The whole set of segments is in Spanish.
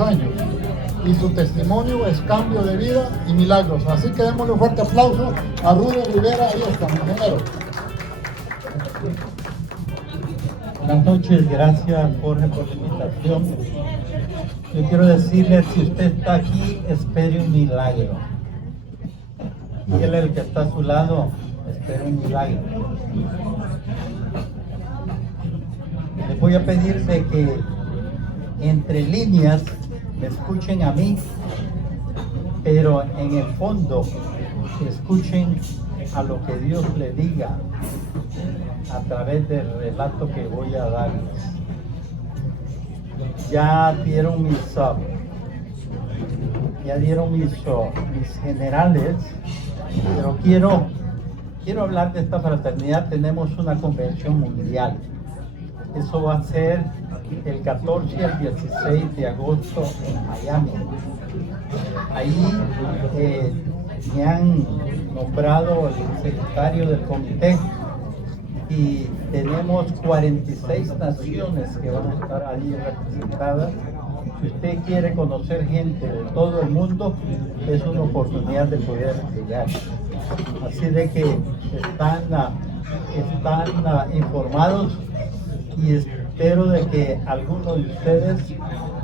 años y su testimonio es cambio de vida y milagros. Así que démosle un fuerte aplauso a Rudy Rivera. Ahí está, ingeniero. Buenas noches, gracias Jorge por la invitación. Yo quiero decirle, si usted está aquí, espere un milagro. Y él, el que está a su lado, espere un milagro. Les voy a pedir de que entre líneas me escuchen a mí, pero en el fondo escuchen a lo que Dios le diga a través del relato que voy a darles. Ya dieron mis generales, pero quiero hablar de esta fraternidad. Tenemos una convención mundial. Eso va a ser el 14 y el 16 de agosto en Miami. Ahí me han nombrado el secretario del comité y tenemos 46 naciones que van a estar ahí representadas. Si usted quiere conocer gente de todo el mundo, es una oportunidad de poder llegar. Así de que están informados, y espero de que algunos de ustedes,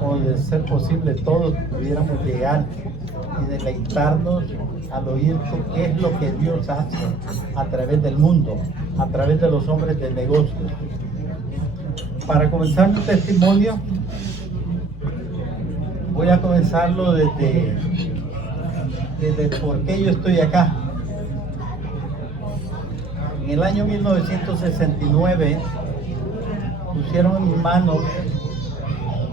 o de ser posible todos, pudiéramos llegar y deleitarnos al oír qué es lo que Dios hace a través del mundo, a través de los hombres de negocios. Para comenzar mi testimonio, voy a comenzarlo desde por qué yo estoy acá. En el año 1969 pusieron en mis manos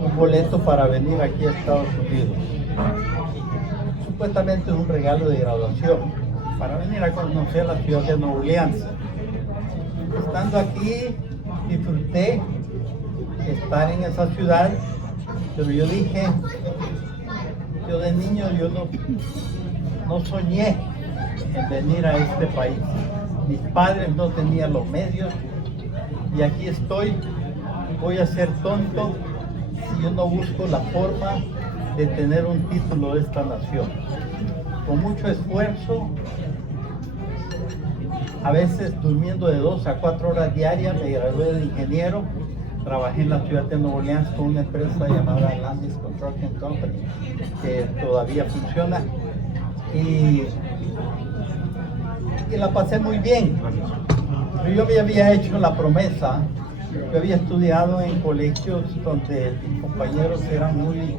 un boleto para venir aquí a Estados Unidos. Supuestamente es un regalo de graduación para venir a conocer la ciudad de Nueva Orleans. Estando aquí, disfruté estar en esa ciudad, pero yo dije, yo de niño no soñé en venir a este país. Mis padres no tenían los medios y aquí estoy. Voy a ser tonto si yo no busco la forma de tener un título de esta nación. Con mucho esfuerzo, a veces durmiendo de 2 a 4 horas diarias, me gradué de ingeniero. Trabajé en la ciudad de Nueva Orleans con una empresa llamada Landis Construction Company, que todavía funciona, y la pasé muy bien. Pero yo me había hecho la promesa. Yo había estudiado en colegios donde mis compañeros eran muy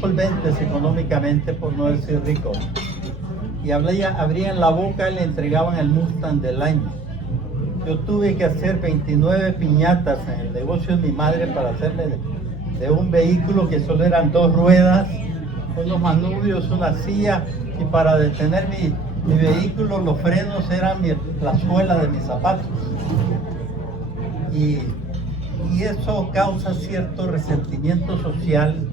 solventes económicamente, por no decir ricos, y abrían la boca y le entregaban el Mustang del año. Yo tuve que hacer 29 piñatas en el negocio de mi madre para hacerle de un vehículo que solo eran 2 ruedas, unos manubrios, una silla, y para detener mi vehículo los frenos eran la suela de mis zapatos. Y eso causa cierto resentimiento social.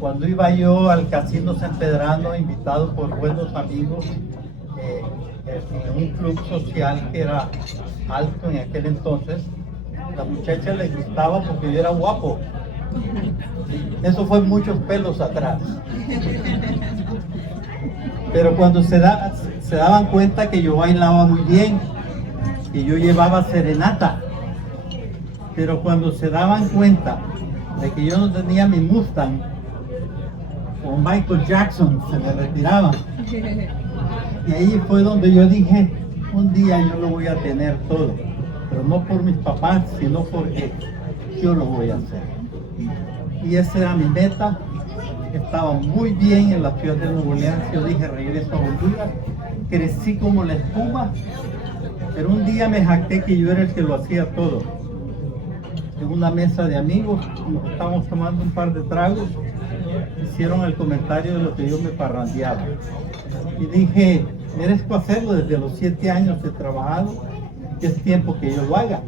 Cuando iba yo al Casino San Pedrano, invitado por buenos amigos, en un club social que era alto en aquel entonces, la muchacha le gustaba porque yo era guapo. Eso fue muchos pelos atrás. Pero cuando se daban cuenta que yo bailaba muy bien, que yo llevaba serenata, pero cuando se daban cuenta de que yo no tenía mi Mustang, con Michael Jackson, se me retiraban. Y ahí fue donde yo dije, un día yo lo voy a tener todo, pero no por mis papás, sino porque yo lo voy a hacer. Y esa era mi meta. Estaba muy bien en la ciudad de Nueva Orleans. Yo dije, regreso a Honduras. Crecí como la espuma, pero un día me jacté que yo era el que lo hacía todo. En una mesa de amigos, nos estábamos tomando un par de tragos, hicieron el comentario de lo que yo me parrandeaba. Y dije, merezco hacerlo, desde los 7 años he trabajado, es tiempo que yo lo haga.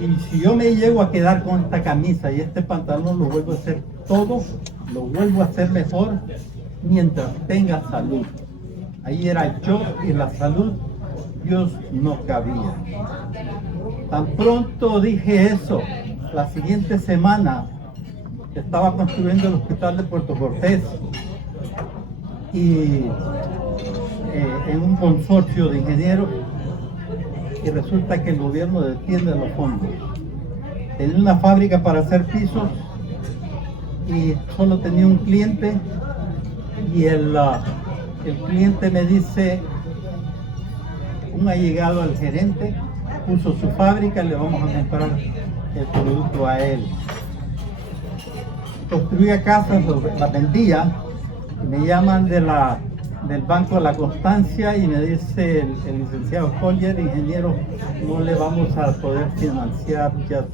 Y si yo me llego a quedar con esta camisa y este pantalón, lo vuelvo a hacer todo, lo vuelvo a hacer mejor mientras tenga salud. Ahí era yo y la salud, Dios no cabía. Tan pronto dije eso, la siguiente semana estaba construyendo el hospital de Puerto Cortés y en un consorcio de ingenieros, y resulta que el gobierno detiene los fondos. Tenía una fábrica para hacer pisos y solo tenía un cliente, y el cliente me dice, un allegado al gerente puso su fábrica, le vamos a comprar el producto a él. Construía casas, las vendía, y me llaman del Banco de la Constancia y me dice el licenciado Collier, ingeniero, no le vamos a poder financiar ya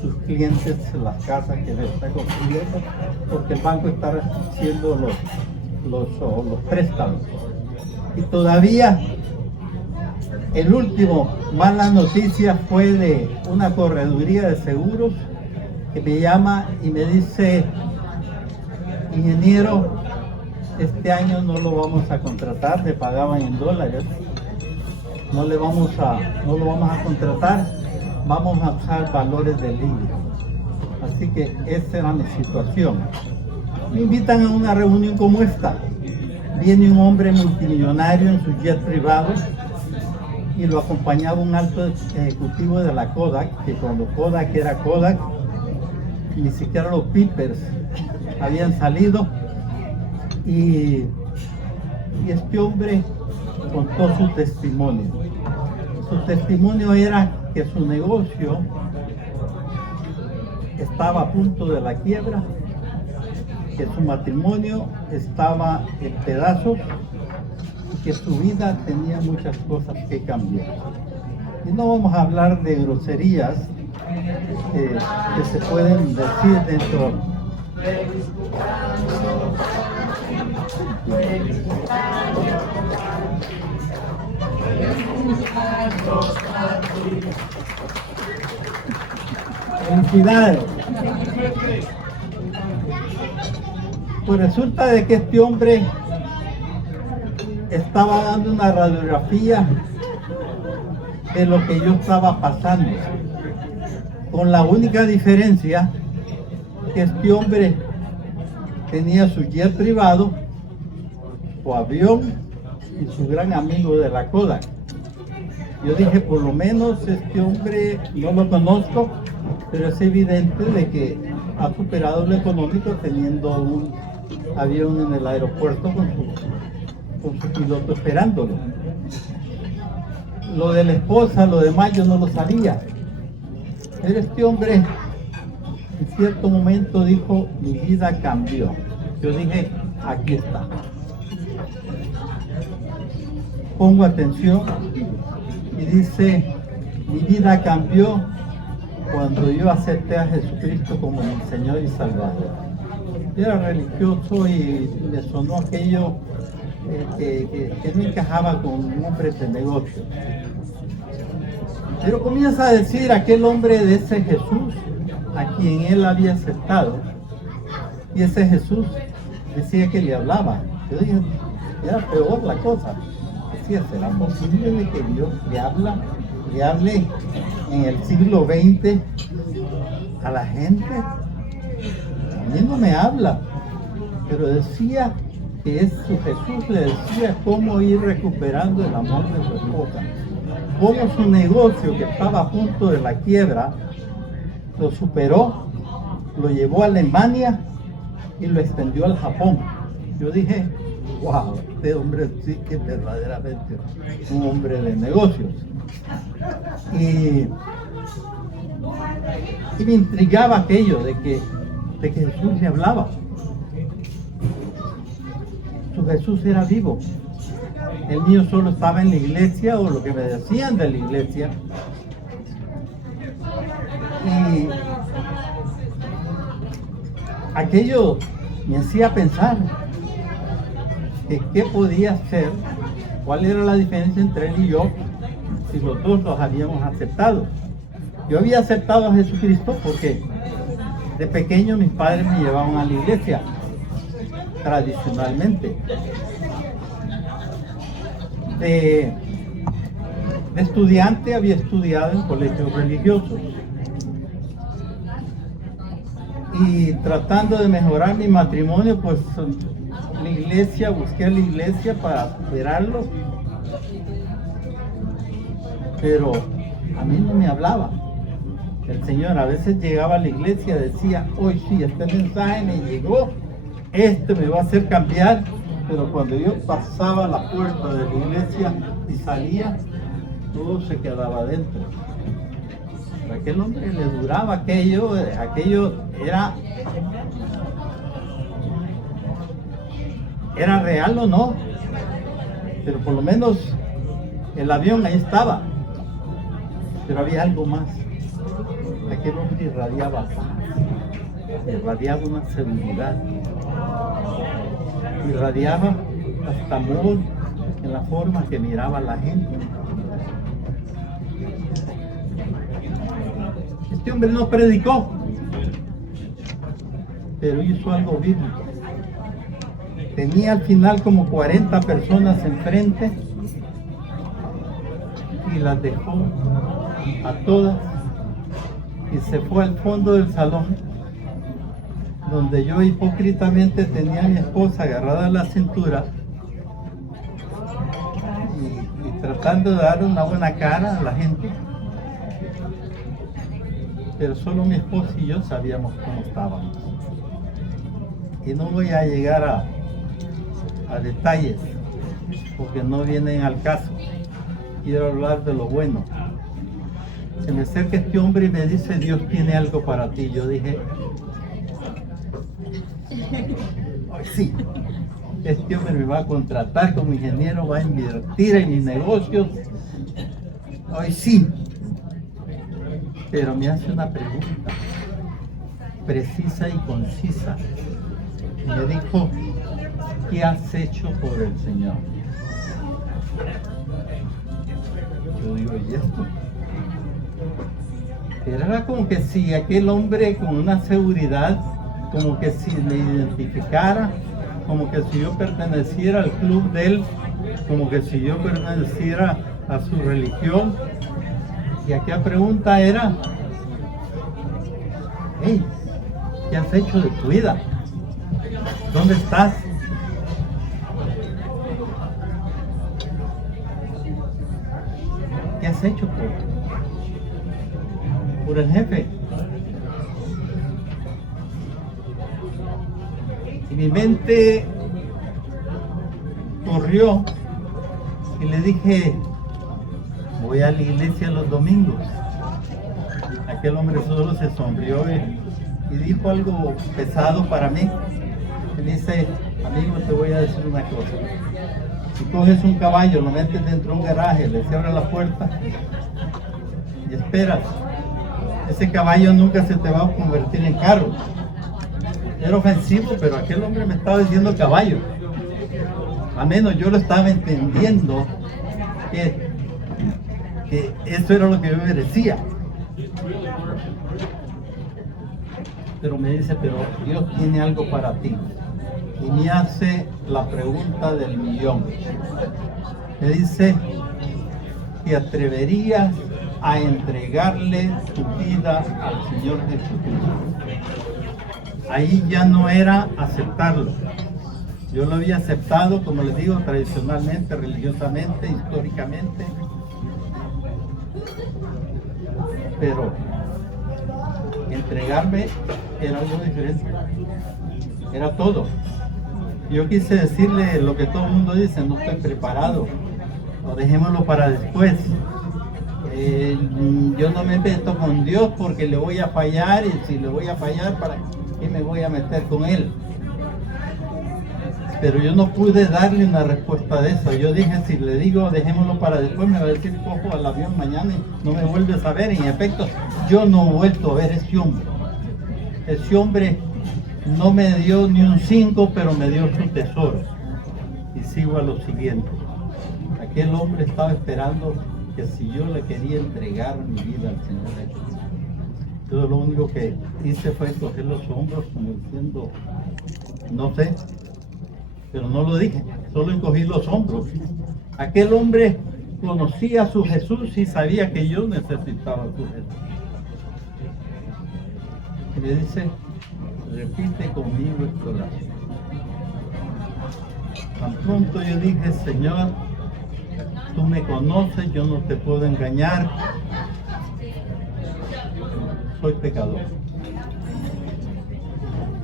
sus clientes las casas que le está construyendo porque el banco está haciendo los préstamos. Y todavía el último mala noticia fue de una correduría de seguros que me llama y me dice, ingeniero, este año no lo vamos a contratar, me pagaban en dólares, no lo vamos a contratar, vamos a usar valores de libra. Así que esa era mi situación. Me invitan a una reunión como esta. Viene un hombre multimillonario en su jet privado y lo acompañaba un alto ejecutivo de la Kodak, que cuando Kodak era Kodak, ni siquiera los Pipers habían salido. Y este hombre contó su testimonio. Su testimonio era que su negocio estaba a punto de la quiebra, que su matrimonio estaba en pedazos y que su vida tenía muchas cosas que cambiar. Y no vamos a hablar de groserías que se pueden decir dentro felicidades. Pues resulta de que este hombre estaba dando una radiografía de lo que yo estaba pasando, con la única diferencia que este hombre tenía su jet privado, su avión y su gran amigo de la Kodak. Yo dije, por lo menos este hombre no lo conozco, pero es evidente de que ha superado lo económico teniendo un avión en el aeropuerto con su piloto esperándolo. Lo de la esposa, lo demás yo no lo sabía, pero este hombre en cierto momento dijo, mi vida cambió. Yo dije, aquí está. Pongo atención y dice, mi vida cambió cuando yo acepté a Jesucristo como mi Señor y Salvador. Yo era religioso y me sonó aquello que no encajaba con un hombre de negocio. Pero comienza a decir aquel hombre de ese Jesús a quien él había aceptado, y ese Jesús decía que le hablaba. Yo dije, era peor la cosa. Decía, ¿será posible de que Dios le hable en el siglo XX a la gente? A mí no me habla, pero decía que su Jesús le decía cómo ir recuperando el amor de su esposa, cómo su negocio, que estaba a punto de la quiebra, lo superó, lo llevó a Alemania y lo extendió al Japón. Yo dije, wow, este hombre sí que es verdaderamente un hombre de negocios. Y me intrigaba aquello de que Jesús le hablaba. Su Jesús era vivo. El mío solo estaba en la iglesia, o lo que me decían de la iglesia. Y aquello me hacía pensar que qué podía ser, cuál era la diferencia entre él y yo, si los dos los habíamos aceptado. Yo había aceptado a Jesucristo porque de pequeño mis padres me llevaban a la iglesia, tradicionalmente. De estudiante había estudiado en colegios religiosos. Y tratando de mejorar mi matrimonio, pues busqué a la iglesia para superarlo. Pero a mí no me hablaba. El Señor a veces llegaba a la iglesia y decía, hoy sí, este mensaje me llegó, este me va a hacer cambiar. Pero cuando yo pasaba la puerta de la iglesia y salía, todo se quedaba adentro. A aquel hombre le duraba aquello era real o no, pero por lo menos el avión ahí estaba. Pero había algo más. Aquel hombre irradiaba paz, irradiaba una seguridad, irradiaba hasta amor en la forma que miraba a la gente. Este hombre no predicó, pero hizo algo bíblico. Tenía al final como 40 personas enfrente y las dejó a todas y se fue al fondo del salón, donde yo hipócritamente tenía a mi esposa agarrada a la cintura y tratando de dar una buena cara a la gente, pero solo mi esposa y yo sabíamos cómo estábamos. Y no voy a llegar a detalles porque no vienen al caso. Quiero hablar de lo bueno. Se me acerca este hombre y me dice, Dios tiene algo para ti. Yo dije, ay, sí, este hombre me va a contratar como ingeniero, va a invertir en mis negocios. Ay, sí. Pero me hace una pregunta precisa y concisa. Me dijo, ¿qué has hecho por el Señor? Yo digo, ¿y esto? Pero era como que si aquel hombre con una seguridad, como que si me identificara, como que si yo perteneciera al club de él, como que si yo perteneciera a su religión. Y aquella pregunta era, hey, ¿qué has hecho de tu vida? ¿Dónde estás? ¿Qué has hecho por el jefe? Y mi mente corrió y le dije, voy a la iglesia los domingos. Aquel hombre solo se sonrió y dijo algo pesado para mí. Me dice, amigo, te voy a decir una cosa. Si coges un caballo, lo metes dentro de un garaje, le cierras la puerta y esperas, ese caballo nunca se te va a convertir en carro. Era ofensivo, pero aquel hombre me estaba diciendo caballo. A menos yo lo estaba entendiendo que eso era lo que yo merecía. Pero me dice, pero Dios tiene algo para ti. Y me hace la pregunta del millón. Me dice, ¿te atreverías a entregarle tu vida al Señor Jesucristo? Ahí ya no era aceptarlo. Yo lo había aceptado, como les digo, tradicionalmente, religiosamente, históricamente. Pero entregarme era algo diferente. Era todo. Yo quise decirle lo que todo el mundo dice, no estoy preparado, o dejémoslo para después. Yo no me meto con Dios porque le voy a fallar, y si le voy a fallar, ¿para qué me voy a meter con Él? Pero yo no pude darle una respuesta de eso. Yo dije, si le digo dejémoslo para después, me va a decir, cojo al avión mañana y no me vuelve a saber. En efecto, yo no he vuelto a ver a ese hombre. Ese hombre no me dio ni un 5, pero me dio su tesoro. Y sigo a lo siguiente. Aquel hombre estaba esperando que si yo le quería entregar mi vida al Señor Jesús. Yo lo único que hice fue coger los hombros como diciendo, no sé, pero no lo dije, solo encogí los hombros. Aquel hombre conocía a su Jesús y sabía que yo necesitaba a su Jesús. Y me dice, repite conmigo esta oración. Tan pronto yo dije, Señor, tú me conoces, yo no te puedo engañar, soy pecador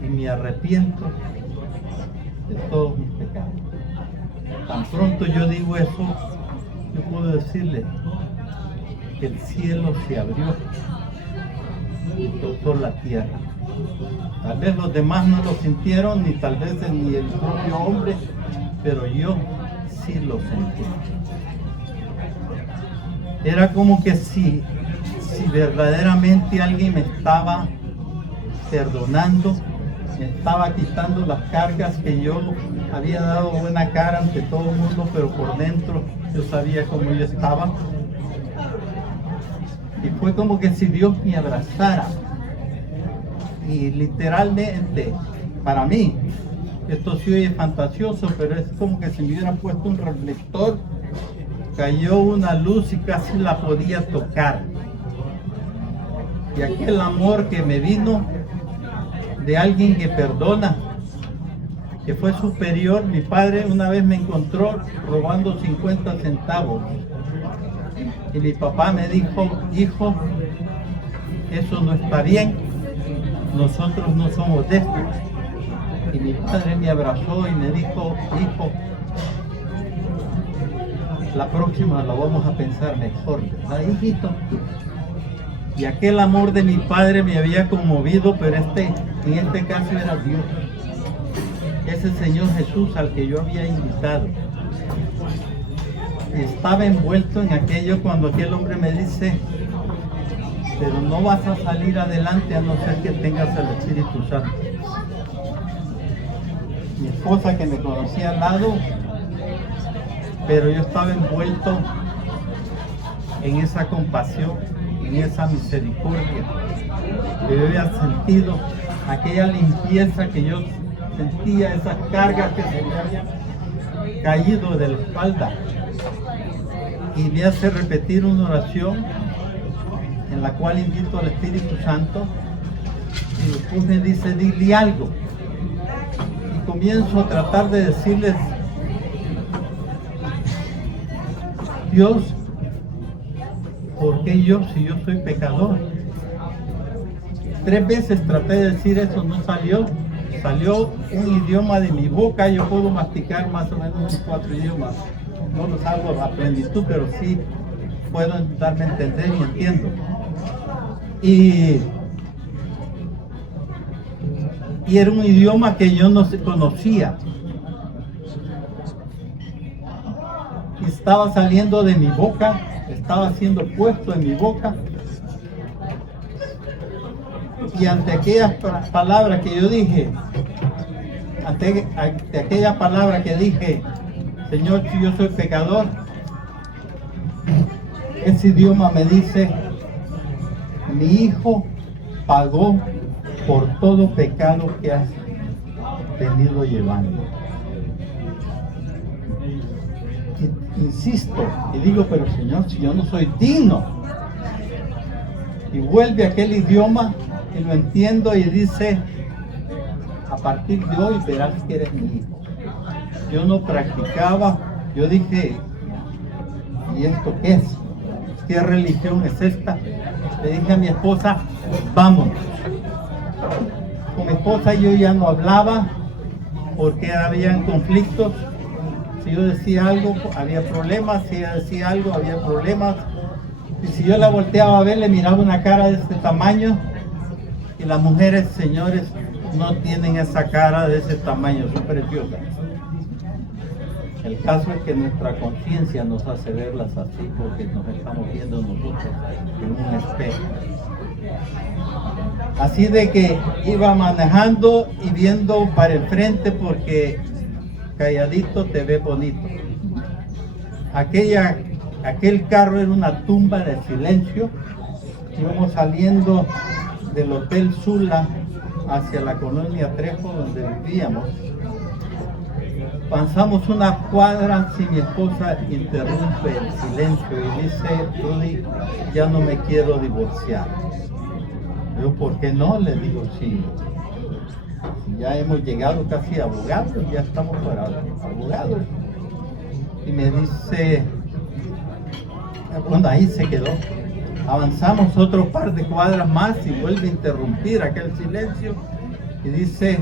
y me arrepiento de todos mis pecados. Tan pronto yo digo eso, yo puedo decirle que el cielo se abrió y tocó la tierra. Tal vez los demás no lo sintieron, ni tal vez ni el propio hombre, pero yo sí lo sentí. Era como que si verdaderamente alguien me estaba perdonando, me estaba quitando las cargas que yo había dado buena cara ante todo el mundo, pero por dentro yo sabía cómo yo estaba. Y fue como que si Dios me abrazara. Y literalmente, para mí, esto sí oye fantasioso, pero es como que si me hubieran puesto un reflector, cayó una luz y casi la podía tocar. Y aquel amor que me vino de alguien que perdona, que fue superior. Mi padre una vez me encontró robando 50 centavos. Y mi papá me dijo, hijo, eso no está bien, nosotros no somos de estos. Y mi padre me abrazó y me dijo, hijo, la próxima la vamos a pensar mejor, ¿verdad, hijito? Y aquel amor de mi padre me había conmovido, pero en este caso era Dios. Ese Señor Jesús al que yo había invitado. Estaba envuelto en aquello cuando aquel hombre me dice, pero no vas a salir adelante a no ser que tengas el Espíritu Santo. Mi esposa que me conocía al lado, pero yo estaba envuelto en esa compasión, en esa misericordia, que yo había sentido, aquella limpieza que yo sentía, esas cargas que se me habían caído de la espalda. Y me hace repetir una oración en la cual invito al Espíritu Santo y después me dice, dile algo. Y comienzo a tratar de decirles, Dios, ¿por qué yo si yo soy pecador? 3 veces traté de decir eso, no salió. Salió un idioma de mi boca, yo puedo masticar más o menos 4 idiomas. No los hago a plenitud, pero sí puedo darme a entender y entiendo. Y era un idioma que yo no conocía. Estaba saliendo de mi boca, estaba siendo puesto en mi boca. Y ante aquellas palabras que yo dije, ante aquella palabra que dije, Señor, si yo soy pecador, ese idioma me dice, mi hijo pagó por todo pecado que has venido llevando. Insisto y digo, pero Señor, si yo no soy digno. Y vuelve aquel idioma y lo entiendo y dice, a partir de hoy verás que eres mi hijo. Yo no practicaba, yo dije, ¿y esto qué es? ¿Qué religión es esta? Le dije a mi esposa, vámonos. Con mi esposa yo ya no hablaba porque habían conflictos. Si yo decía algo, había problemas. Si ella decía algo, había problemas. Y si yo la volteaba a ver, le miraba una cara de este tamaño. Y las mujeres, señores, no tienen esa cara de ese tamaño, son preciosas. El caso es que nuestra conciencia nos hace verlas así porque nos estamos viendo nosotros en un espejo. Así de que iba manejando y viendo para el frente porque calladito te ve bonito. Aquel carro era una tumba de silencio. Íbamos saliendo del Hotel Sula hacia la colonia Trejo donde vivíamos. Avanzamos una cuadra y mi esposa interrumpe el silencio y dice, Rudy, ya no me quiero divorciar. Yo, ¿por qué no? Le digo, sí. Ya hemos llegado casi a abogados, ya estamos para abogados. Y me dice, bueno, ahí se quedó. Avanzamos otro par de cuadras más y vuelve a interrumpir aquel silencio y dice,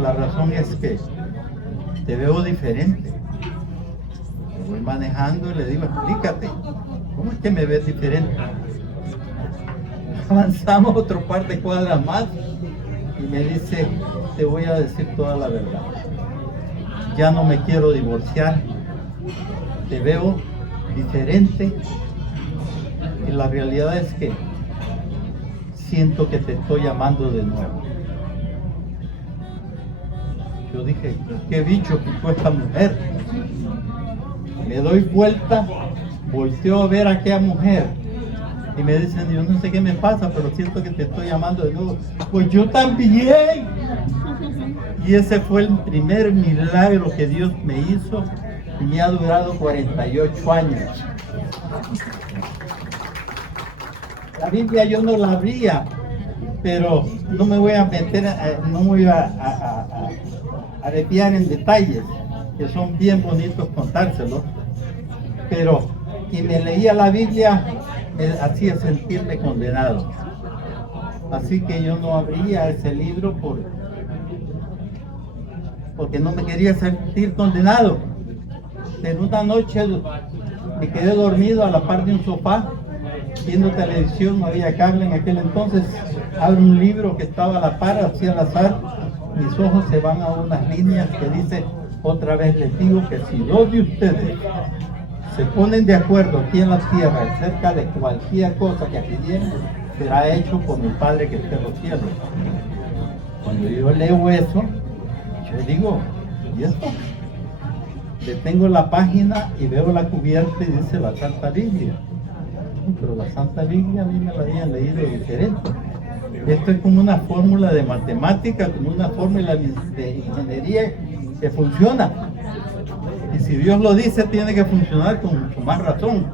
la razón es que te veo diferente. Me voy manejando y le digo, explícate, ¿cómo es que me ves diferente? Avanzamos otro par de cuadras más y me dice, te voy a decir toda la verdad. Ya no me quiero divorciar, te veo diferente y la realidad es que siento que te estoy amando de nuevo. Yo dije, qué bicho picó esta mujer. Me doy vuelta, volteo a ver a aquella mujer y me dicen, yo no sé qué me pasa, pero siento que te estoy amando de nuevo. Pues yo también. Y ese fue el primer milagro que Dios me hizo y me ha durado 48 años. La Biblia yo no la abría, pero no me voy a meter, no me voy a desviar en detalles, que son bien bonitos contárselos, pero quien me leía la Biblia me hacía sentirme condenado. Así que yo no abría ese libro porque no me quería sentir condenado. En una noche me quedé dormido a la par de un sofá, viendo televisión, no había cable en aquel entonces. Abro un libro que estaba a la par, así al azar, mis ojos se van a unas líneas que dice, otra vez les digo que si dos de ustedes se ponen de acuerdo aquí en la tierra acerca de cualquier cosa que pidieran, será hecho por mi Padre que está en los cielos. Cuando yo leo eso, yo digo, ¿y esto? Detengo la página y veo la cubierta y dice la Santa Biblia. Pero la Santa Biblia a mí me la habían leído diferente. Esto es como una fórmula de matemática, como una fórmula de ingeniería que funciona. Y si Dios lo dice, tiene que funcionar con mucho más razón.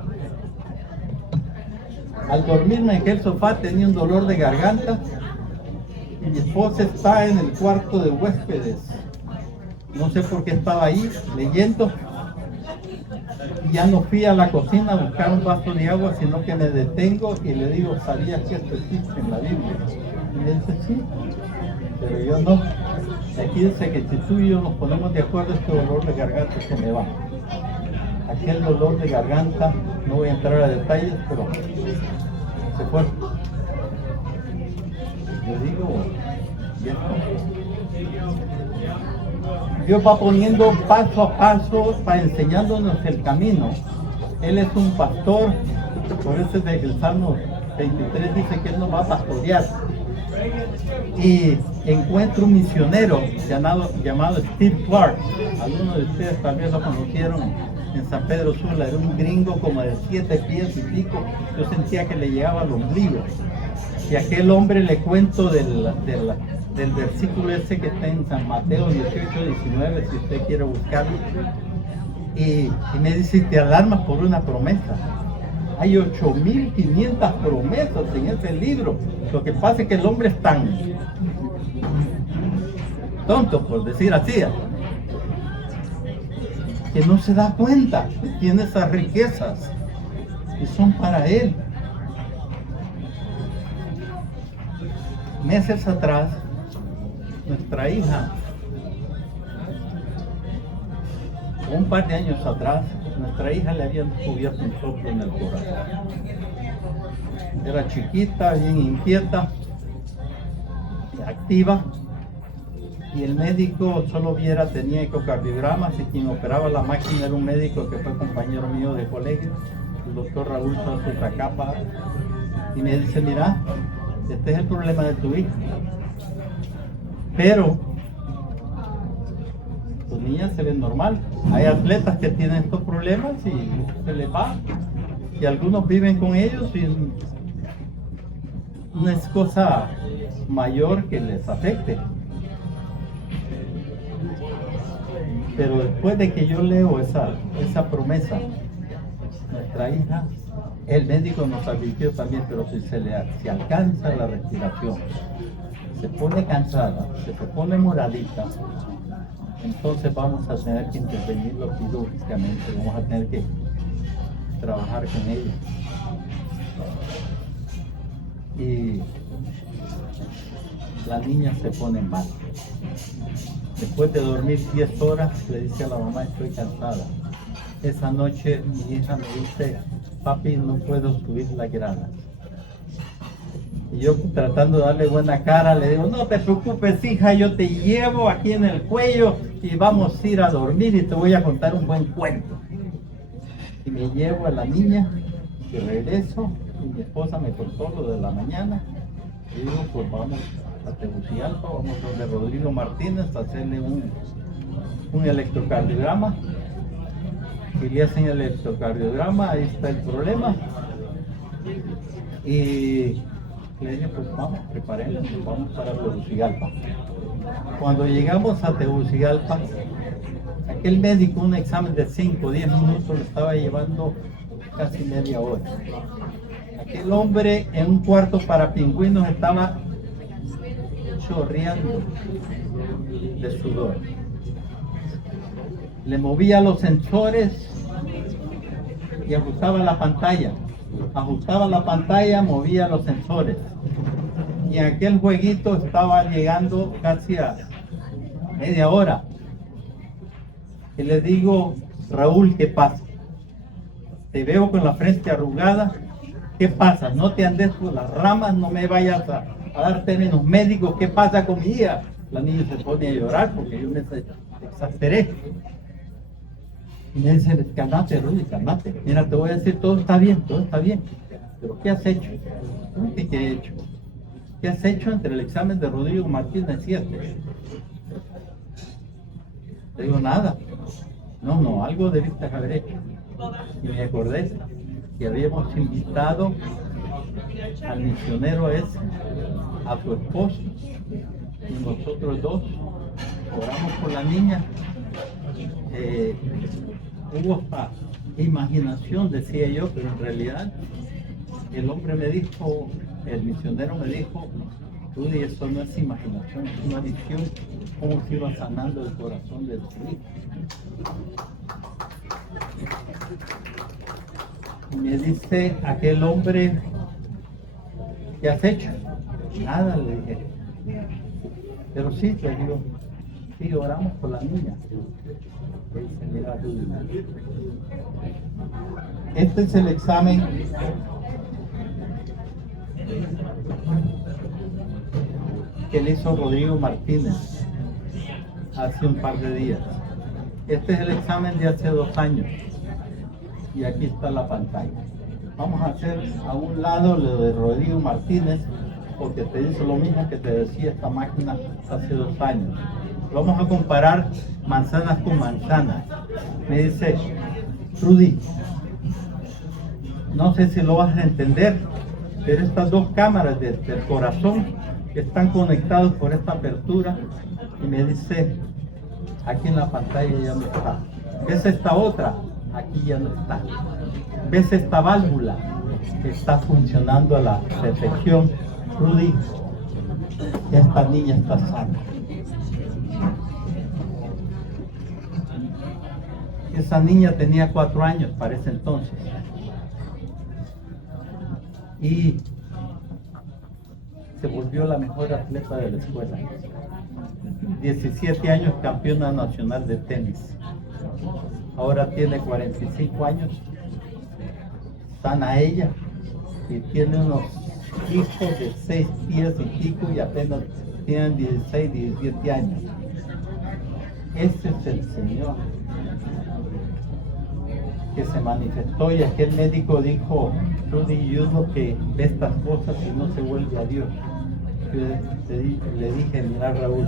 Al dormirme en aquel sofá tenía un dolor de garganta y mi esposa está en el cuarto de huéspedes. No sé por qué estaba ahí leyendo. Y ya no fui a la cocina a buscar un vaso de agua, sino que me detengo y le digo, ¿sabías que esto existe en la Biblia? Y me dice, sí, pero yo no. Aquí dice que si tú y yo nos ponemos de acuerdo, este dolor de garganta se me va. Aquel dolor de garganta, no voy a entrar a detalles, pero se fue. Yo digo, ¿y esto? Dios va poniendo paso a paso, va enseñándonos el camino. Él es un pastor, por eso desde el Salmo 23 dice que Él nos va a pastorear. Y encuentro un misionero llamado Steve Clark. Algunos de ustedes tal vez lo conocieron en San Pedro Sula. Era un gringo como de 7 pies y pico. Yo sentía que le llegaba al ombligo. Y a aquel hombre le cuento del versículo ese que está en San Mateo 18-19, si usted quiere buscarlo. Y me dice, te alarmas por una promesa. Hay 8.500 promesas en ese libro. Lo que pasa es que el hombre es tan tonto, por decir así, que no se da cuenta que tiene esas riquezas y son para él. Meses atrás, nuestra hija, un par de años atrás, nuestra hija le habían descubierto un soplo en el corazón. Era chiquita, bien inquieta, activa, y el médico solo tenía ecocardiogramas, y quien operaba la máquina era un médico que fue compañero mío de colegio, el doctor Raúl Sosa Capa, y me dice, mira, este es el problema de tu hija, pero tu niña se ve normal. Hay atletas que tienen estos problemas y se les va, y algunos viven con ellos y no es cosa mayor que les afecte. Pero después de que yo leo esa promesa, nuestra hija El médico nos advirtió también, pero si se alcanza la respiración, se pone cansada, se pone moradita, entonces vamos a tener que intervenirlo quirúrgicamente, vamos a tener que trabajar con ella. Y la niña se pone mal. Después de dormir 10 horas, le dice a la mamá, estoy cansada. Esa noche mi hija me dice, papi, no puedo subir la grada. Y yo, tratando de darle buena cara, le digo, no te preocupes, hija, yo te llevo aquí en el cuello y vamos a ir a dormir y te voy a contar un buen cuento. Y me llevo a la niña y regreso, y mi esposa me contó lo de la mañana. Y digo, pues vamos a Tegucigalpa, vamos donde Rodrigo Martínez a hacerle un electrocardiograma. Y le hacen el electrocardiograma, ahí está el problema. Y le dije, pues vamos, preparémonos, vamos para Tegucigalpa. Cuando llegamos a Tegucigalpa, aquel médico, un examen de 5 o 10 minutos, lo estaba llevando casi media hora. Aquel hombre en un cuarto para pingüinos estaba chorreando de sudor. Le movía los sensores y ajustaba la pantalla. Ajustaba la pantalla, movía los sensores. Y en aquel jueguito estaba llegando casi a media hora. Y le digo, Raúl, ¿qué pasa? Te veo con la frente arrugada. ¿Qué pasa? No te andes por las ramas, no me vayas a dar términos médicos. ¿Qué pasa con mi hija? La niña se pone a llorar porque yo me exasperé. Y me dice, calmate, Rudy, calmate. Mira, te voy a decir, todo está bien. Pero ¿qué has hecho? ¿Qué he hecho? ¿Qué has hecho entre el examen de Rodrigo Martínez y este? Le digo, nada. No, algo debiste haber hecho. Y me acordé que habíamos invitado al misionero ese, a su esposo, y nosotros dos oramos por la niña. Hubo imaginación, decía yo, pero en realidad el hombre me dijo, el misionero me dijo, Rudy, eso no es imaginación, es una visión, cómo se iba sanando el corazón del hijo. Y me dice aquel hombre, ¿qué has hecho? Nada, le dije. Pero sí, le digo, sí, oramos por la niña. Le dice, mira, este es el examen que le hizo Rodrigo Martínez hace un par de días. Este es el examen de hace 2 años. Y aquí está la pantalla. Vamos a hacer a un lado lo de Rodrigo Martínez, porque te dice lo mismo que te decía esta máquina hace 2 años. Vamos a comparar manzanas con manzanas. Me dice, Rudy, no sé si lo vas a entender, pero estas 2 cámaras del corazón están conectadas por esta apertura. Y me dice, aquí en la pantalla ya no está. ¿Ves esta otra? Aquí ya no está. ¿Ves esta válvula? Está funcionando a la perfección. Rudy, esta niña está sana. Esa niña tenía 4 años para ese entonces. Y se volvió la mejor atleta de la escuela. 17 años campeona nacional de tenis. Ahora tiene 45 años, sana ella, y tiene unos hijos de 6 pies y pico y apenas tienen 16, 17 años. Ese es el Señor que se manifestó, y aquel médico dijo, Rudy, yo lo que ve estas cosas y no se vuelve a Dios. Yo le dije, mira, Raúl,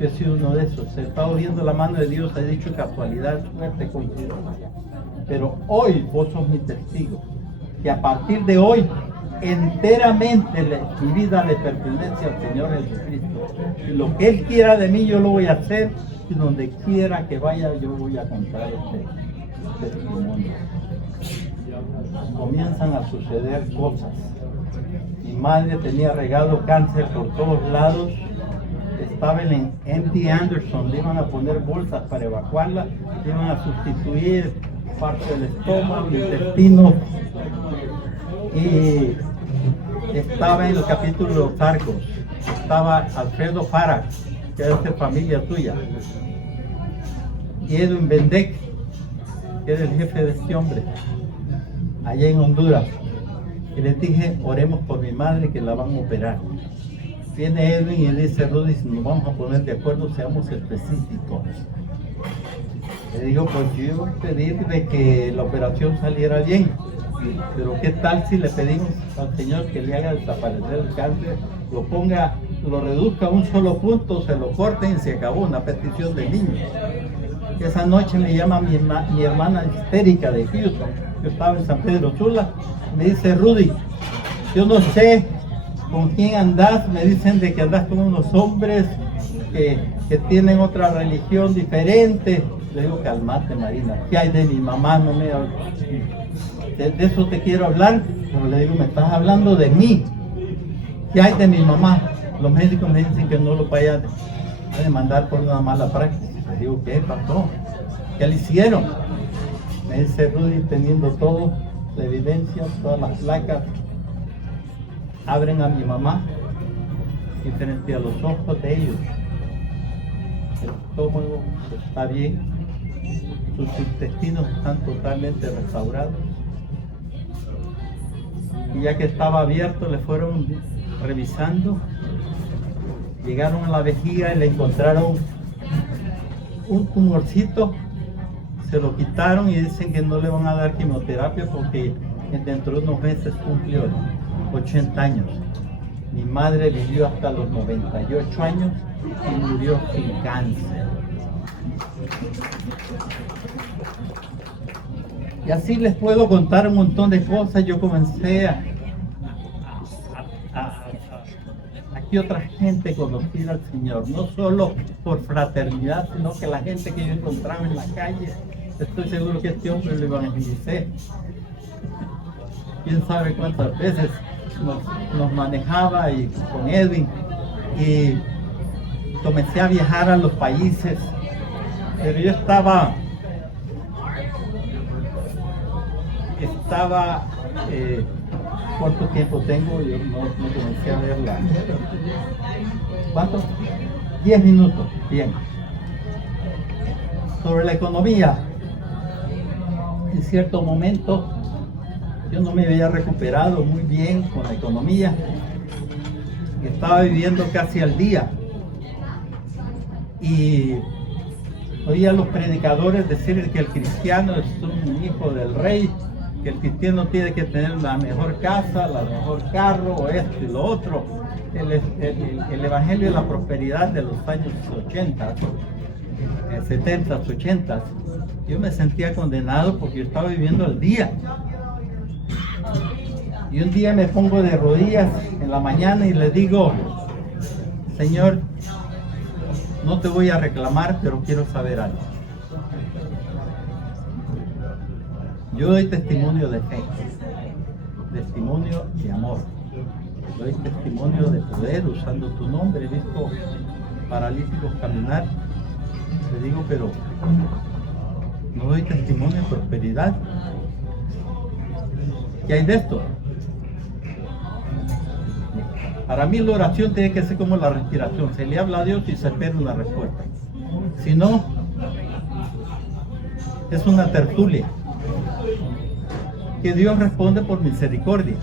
yo he sido uno de esos, se está oliendo la mano de Dios, he dicho casualidad, suerte, coincidencia. Pero hoy vos sos mi testigo, que a partir de hoy enteramente mi vida le pertenece al Señor Jesucristo. Y lo que Él quiera de mí yo lo voy a hacer, y donde quiera que vaya yo voy a contar este testimonio. comienzan a suceder cosas. Mi madre tenía regado cáncer por todos lados. Estaba en MD Anderson, le iban a poner bolsas para evacuarla, le iban a sustituir parte del estómago, el intestino, y estaba en el capítulo de los Arcos, estaba Alfredo Fara, que es de familia tuya, y Edwin Bendek, que era el jefe de este hombre, allá en Honduras. Y les dije, oremos por mi madre que la van a operar. Viene Edwin y le dice, Rudy, si nos vamos a poner de acuerdo, seamos específicos. Le digo, pues yo iba a pedir de que la operación saliera bien, pero ¿qué tal si le pedimos al Señor que le haga desaparecer el cáncer, lo ponga, lo reduzca a un solo punto, se lo corten y se acabó? Una petición de niño. Esa noche me llama mi hermana histérica de Houston, yo estaba en San Pedro Sula, me dice, Rudy, yo no sé con quién andas, me dicen de que andas con unos hombres que tienen otra religión diferente. Le digo, calmate, Marina, ¿qué hay de mi mamá? No me de eso te quiero hablar, pero le digo, me estás hablando de mí. ¿Qué hay de mi mamá? Los médicos me dicen que no lo vaya a demandar por una mala práctica. Le digo, ¿qué pasó? ¿Qué le hicieron? Me dice, Rudy, teniendo todo, la evidencia, todas las placas, abren a mi mamá y frente a los ojos de ellos, el estómago está bien, sus intestinos están totalmente restaurados, y ya que estaba abierto le fueron revisando, llegaron a la vejiga y le encontraron un tumorcito, se lo quitaron y dicen que no le van a dar quimioterapia porque dentro de unos meses cumplió 80 años. Mi madre vivió hasta los 98 años y murió sin cáncer. Y así les puedo contar un montón de cosas. Yo comencé aquí otra gente conocida al Señor, no solo por fraternidad, sino que la gente que yo encontraba en la calle, estoy seguro que este hombre lo evangelicé. Quién sabe cuántas veces nos manejaba y con Edwin, y comencé a viajar a los países, pero yo estaba ¿cuánto tiempo tengo? Yo no comencé a verla. ¿Cuánto? 10 minutos, bien. Sobre la economía, en cierto momento yo no me había recuperado muy bien con la economía, estaba viviendo casi al día, y oía a los predicadores decir que el cristiano es un hijo del rey, que el cristiano tiene que tener la mejor casa, la mejor carro, o esto y lo otro. El evangelio de la prosperidad de los años 80, 70, 80, yo me sentía condenado porque yo estaba viviendo al día. Y un día me pongo de rodillas en la mañana y le digo, Señor, no te voy a reclamar, pero quiero saber algo. Yo doy testimonio de fe, testimonio de amor, doy testimonio de poder usando tu nombre. He visto paralíticos caminar. Le digo, pero no doy testimonio de prosperidad. ¿Qué hay de esto? Para mí la oración tiene que ser como la respiración. Se le habla a Dios y se espera una respuesta. Si no, es una tertulia. Que Dios responde por misericordia,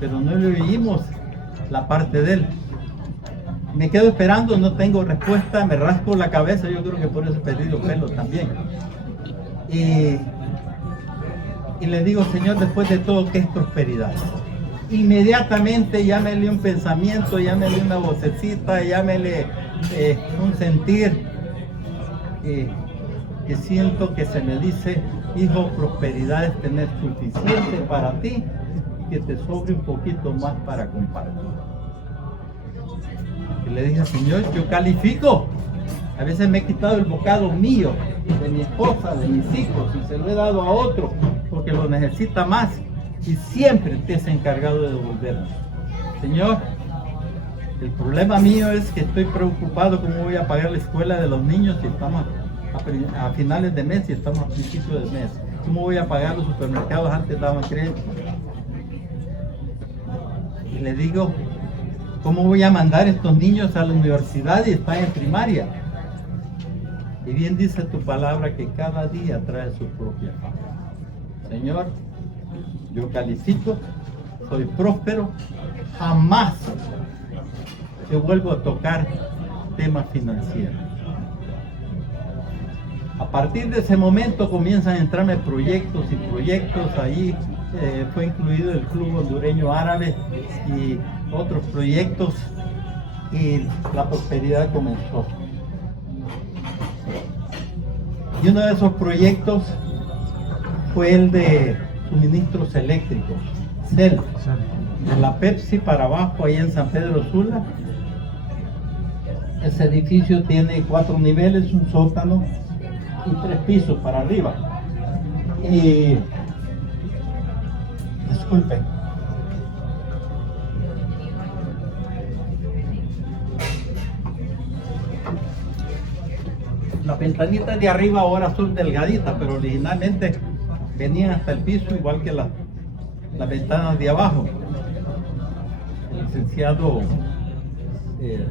pero no le oímos la parte de Él. Me quedo esperando, no tengo respuesta, me rasco la cabeza, yo creo que por eso he perdido pelo también. Y le digo, Señor, después de todo, ¿qué es prosperidad? Inmediatamente llámele un pensamiento, llámele una vocecita, llámele un sentir que siento que se me dice, hijo, prosperidad es tener suficiente para ti y que te sobre un poquito más para compartir. Y le dije, Señor, yo califico. A veces me he quitado el bocado mío, de mi esposa, de mis hijos, y se lo he dado a otro porque lo necesita más. y siempre te has encargado de devolverme. Señor, el problema mío es que estoy preocupado cómo voy a pagar la escuela de los niños si estamos a finales de mes y estamos a principios de mes. ¿Cómo voy a pagar los supermercados? Antes daban crédito. Y le digo, ¿cómo voy a mandar a estos niños a la universidad y están en primaria? Y bien dice tu palabra que cada día trae su propia afán. Señor, yo califico, soy próspero, jamás te vuelvo a tocar temas financieros. A partir de ese momento comienzan a entrarme proyectos y proyectos. Ahí fue incluido el Club Hondureño Árabe y otros proyectos, y la prosperidad comenzó. Y uno de esos proyectos fue el de suministros eléctricos, CEL, de la Pepsi para abajo, ahí en San Pedro Sula. Ese edificio tiene 4 niveles, un sótano y 3 pisos para arriba. Y disculpen, las ventanitas de arriba ahora son delgaditas, pero originalmente venían hasta el piso, igual que las ventanas de abajo. El licenciado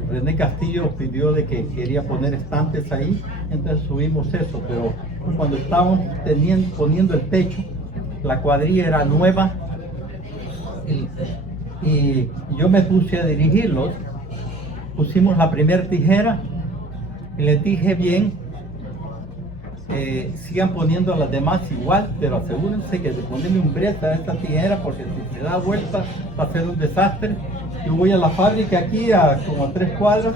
René Castillo pidió de que quería poner estantes ahí, entonces subimos eso, pero cuando estábamos poniendo el techo, la cuadrilla era nueva y yo me puse a dirigirlos. Pusimos la primera tijera y les dije bien, sigan poniendo las demás igual, pero asegúrense que de ponerle un brete a esta tijera, porque si se da vuelta va a ser un desastre. Yo voy a la fábrica aquí como a 3 cuadras,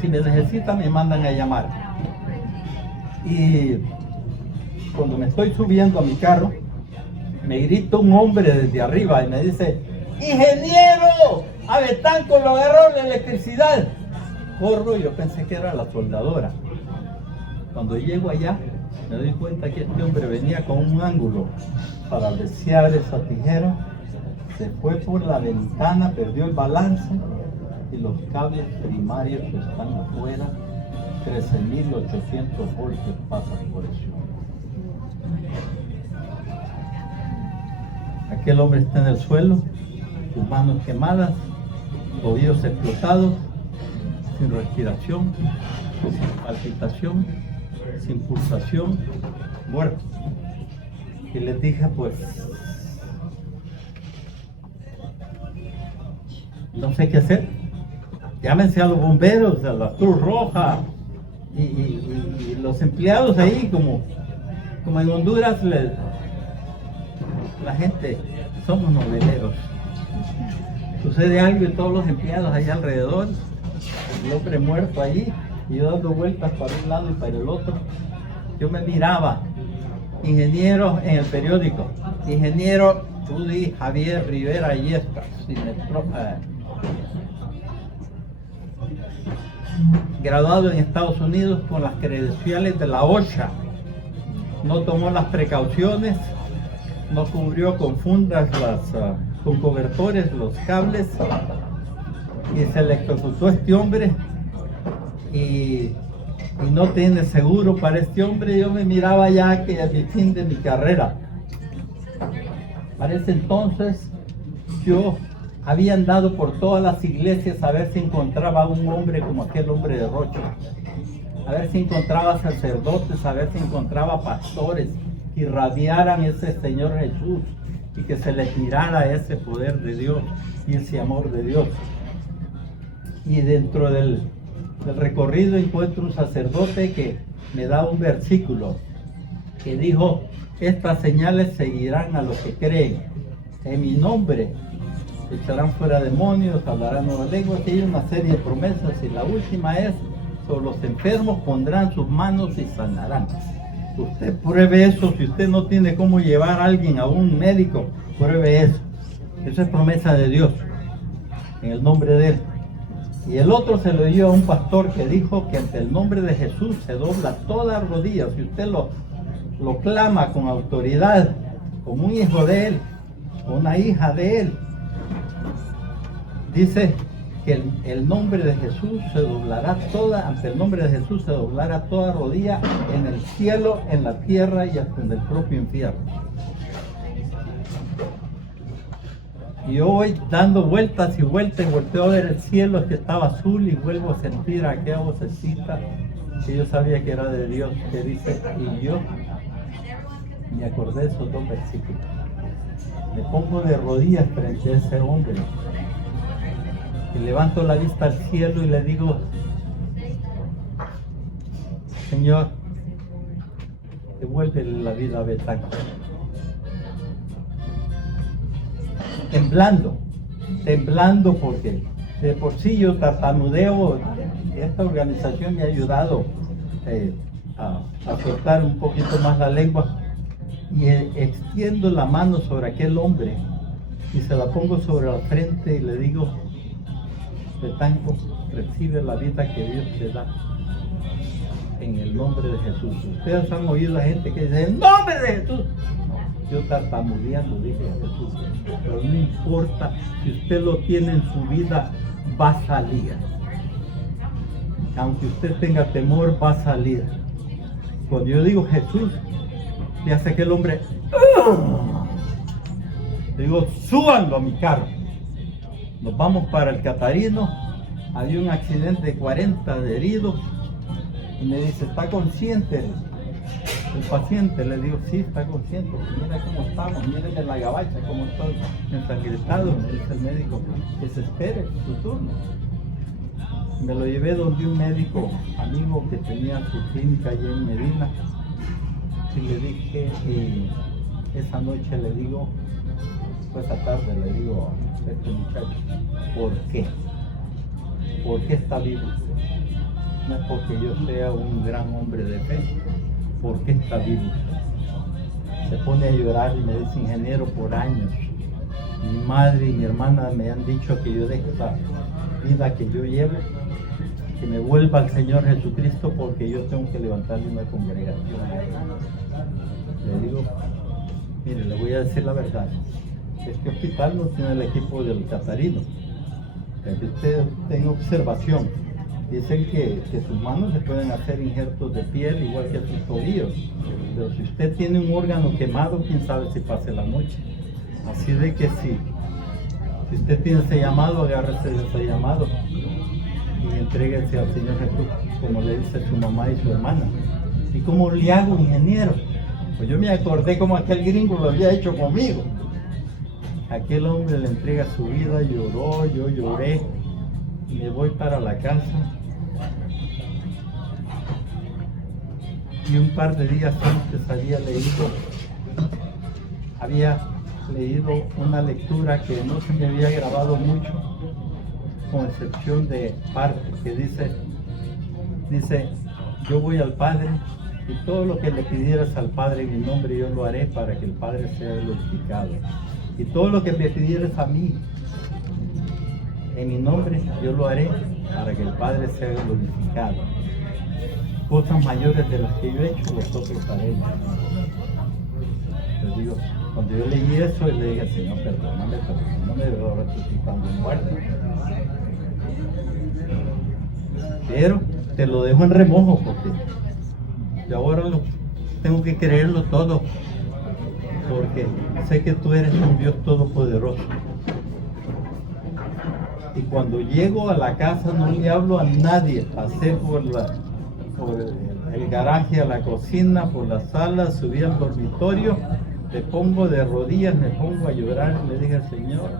si me necesitan me mandan a llamar. Y cuando me estoy subiendo a mi carro, me grita un hombre desde arriba y me dice: ¡ingeniero! ¡A Betanco lo agarró la electricidad! Corro, yo pensé que era la soldadora. Cuando llego allá, me doy cuenta que este hombre venía con un ángulo para desear esa tijera, se fue por la ventana, perdió el balance y los cables primarios están afuera. 13.800 voltios pasan por eso. Aquel hombre está en el suelo, sus manos quemadas, oídos explotados, sin respiración, sin palpitación, sin pulsación, muerto. Y les dije, pues, no sé qué hacer. Llámense a los bomberos, a la Cruz Roja y los empleados ahí, como en Honduras, la gente, somos noveleros. Sucede algo y todos los empleados ahí alrededor, el hombre muerto allí, y yo dando vueltas para un lado y para el otro. Yo me miraba, ingeniero en el periódico, ingeniero Rudy Javier Rivera Yescas, graduado en Estados Unidos con las credenciales de la OSHA. No tomó las precauciones, no cubrió con fundas, con cobertores los cables, y se electrocutó este hombre y no tiene seguro para este hombre. Yo me miraba ya que a mi fin de mi carrera. Para ese entonces yo había andado por todas las iglesias a ver si encontraba un hombre como aquel hombre de Rocha, a ver si encontraba sacerdotes, a ver si encontraba pastores que irradiaran ese Señor Jesús y que se les mirara ese poder de Dios y ese amor de Dios. Y dentro del recorrido encuentro un sacerdote que me da un versículo que dijo: estas señales seguirán a los que creen. En mi nombre echarán fuera demonios, hablarán nuevas lenguas. Y hay una serie de promesas, y la última es: sobre los enfermos pondrán sus manos y sanarán. Usted pruebe eso. Si usted no tiene cómo llevar a alguien a un médico, pruebe eso. Esa es promesa de Dios, en el nombre de Él. Y el otro se lo oyó a un pastor que dijo que ante el nombre de Jesús se dobla toda rodilla. Si usted lo clama con autoridad, como un hijo de Él, una hija de él. Dice que el nombre de Jesús se doblará toda, ante el nombre de Jesús se doblará toda rodilla en el cielo, en la tierra y hasta en el propio infierno. Y yo voy dando vueltas y vueltas y volteo a ver el cielo que estaba azul y vuelvo a sentir aquella vocecita que yo sabía que era de Dios, que dice, y yo me acordé de esos dos versículos. Me pongo de rodillas frente a ese hombre y levanto la vista al cielo y le digo, Señor, devuélvele la vida a Betán. Temblando porque de por sí yo tartamudeo. Esta organización me ha ayudado a soltar un poquito más la lengua y extiendo la mano sobre aquel hombre y se la pongo sobre la frente y le digo, Betanco, recibe la vida que Dios te da en el nombre de Jesús. Ustedes han oído a gente que dice, ¡en nombre de Jesús! Yo tartamudeando dije a Jesús, pero no importa, si usted lo tiene en su vida, va a salir. Aunque usted tenga temor, va a salir. Cuando yo digo Jesús, le hace aquel hombre, le digo, súbanlo a mi carro. Nos vamos para el Catarino, había un accidente de 40 de heridos, y me dice, ¿está consciente el paciente? Le digo, sí, está consciente, mira cómo estamos, mírenme la gabacha, cómo estoy ensangrentado. Me dice el médico, que se espere su turno. Me lo llevé donde un médico amigo que tenía su clínica allá en Medina, y le dije, esa noche le digo, esa tarde le digo a este muchacho, ¿por qué? ¿Por qué está vivo? No es porque yo sea un gran hombre de fe. ¿Por qué está vivo? Se pone a llorar y me dice, ingeniero, por años mi madre y mi hermana me han dicho que yo deje la vida que yo llevo, que me vuelva al Señor Jesucristo porque yo tengo que levantarle una congregación. Le digo, mire, le voy a decir la verdad, este hospital no tiene el equipo del Catarino, pero usted tenga observación. Dicen que sus manos se pueden hacer injertos de piel igual que sus tobillos, pero si usted tiene un órgano quemado, quién sabe si pase la noche. Así de que si usted tiene ese llamado, agárrese de ese llamado y entréguese al Señor Jesús, como le dice su mamá y su hermana. ¿Y cómo le hago, ingeniero? Pues yo me acordé como aquel gringo lo había hecho conmigo. Aquel hombre le entrega su vida, lloró, yo lloré, y me voy para la casa. Y un par de días antes había leído una lectura que no se me había grabado mucho, con excepción de parte que dice, yo voy al Padre y todo lo que le pidieras al Padre en mi nombre yo lo haré para que el Padre sea glorificado. Y todo lo que me pidieras a mí en mi nombre yo lo haré para que el Padre sea glorificado. Cosas mayores de las que yo he hecho, vosotros haréis. Les digo, cuando yo leí eso, le dije, Señor, perdóname, pero no me veo resucitando muerto. Pero te lo dejo en remojo porque yo ahora tengo que creerlo todo, porque sé que tú eres un Dios todopoderoso. Y cuando llego a la casa no le hablo a nadie, pasé por el garaje a la cocina, por la sala, subí al dormitorio, me pongo de rodillas, me pongo a llorar y le dije al Señor,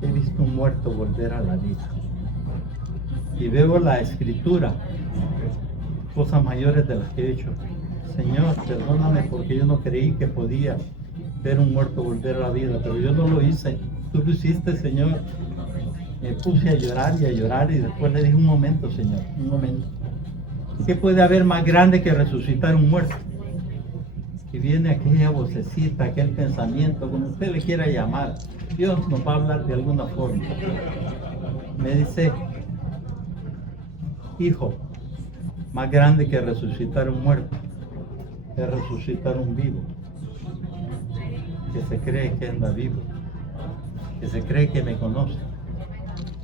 he visto un muerto volver a la vida. Y veo la escritura, cosas mayores de las que he hecho. Señor, perdóname porque yo no creí que podía ver un muerto volver a la vida, pero yo no lo hice. Tú lo hiciste, Señor. Me puse a llorar y después le dije, un momento, Señor, un momento. ¿Qué puede haber más grande que resucitar un muerto? Y viene aquella vocecita, aquel pensamiento, como usted le quiera llamar. Dios nos va a hablar de alguna forma. Me dice, hijo, más grande que resucitar un muerto es resucitar un vivo. que se cree que anda vivo, que se cree que me conoce,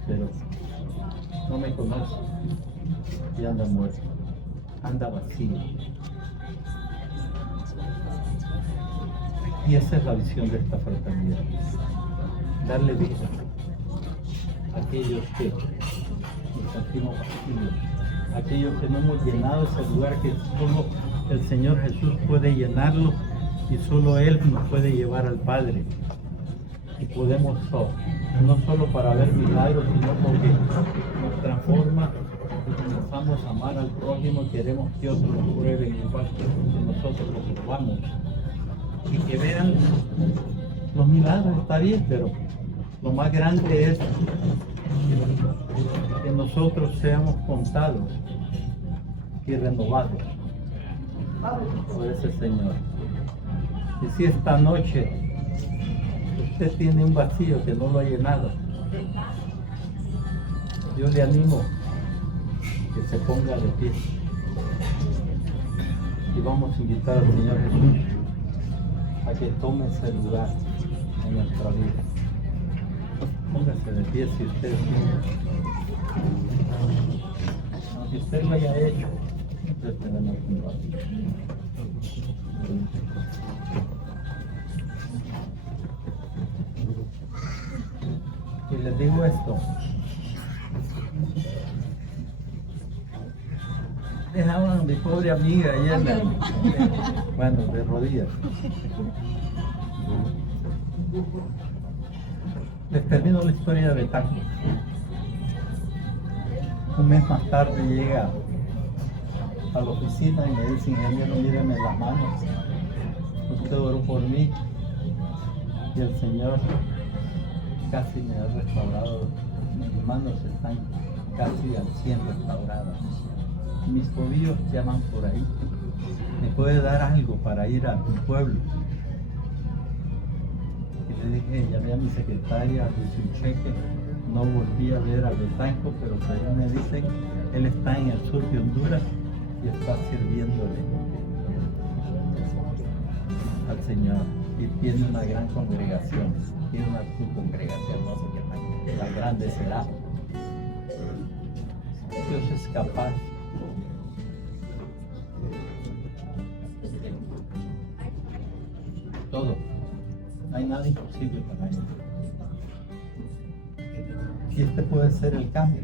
pero no me conoce y anda muerto, anda vacío. Y esa es la visión de esta fraternidad, darle vida a aquellos que nos sentimos vacíos, aquellos que no hemos llenado ese lugar que solo el Señor Jesús puede llenarlo y solo Él nos puede llevar al Padre. Y podemos no solo para ver milagros, sino porque nos transforma y comenzamos a amar al prójimo y queremos que otros lo prueben igual que nosotros lo probamos. Y que vean los milagros, está bien, pero lo más grande es que nosotros seamos contados y renovados por ese Señor. Y si esta noche usted tiene un vacío que no lo ha llenado, yo le animo que se ponga de pie y vamos a invitar al Señor Jesús a que tome ese lugar en nuestra vida. Póngase de pie si usted aunque usted lo haya hecho, siempre tenemos un vacío. Y les digo esto, dejaban a mi pobre amiga ayer, bueno, de rodillas. Les termino la historia de Betanco. Un mes más tarde llega a la oficina y me dice: ingeniero, míreme las manos, usted oró por mí y el Señor casi me ha restaurado, mis manos están casi al 100 restauradas, mis tobillos llaman por ahí, ¿me puede dar algo para ir a mi pueblo? Y le dije, llamé a mi secretaria, hice un cheque, no volví a ver a Betanco, pero según me dicen, él está en el sur de Honduras y está sirviéndole al Señor y tiene una gran congregación, tiene una congregación, no sé qué tan grande será. Dios es capaz todo, no hay nada imposible para él. Y este puede ser el cambio.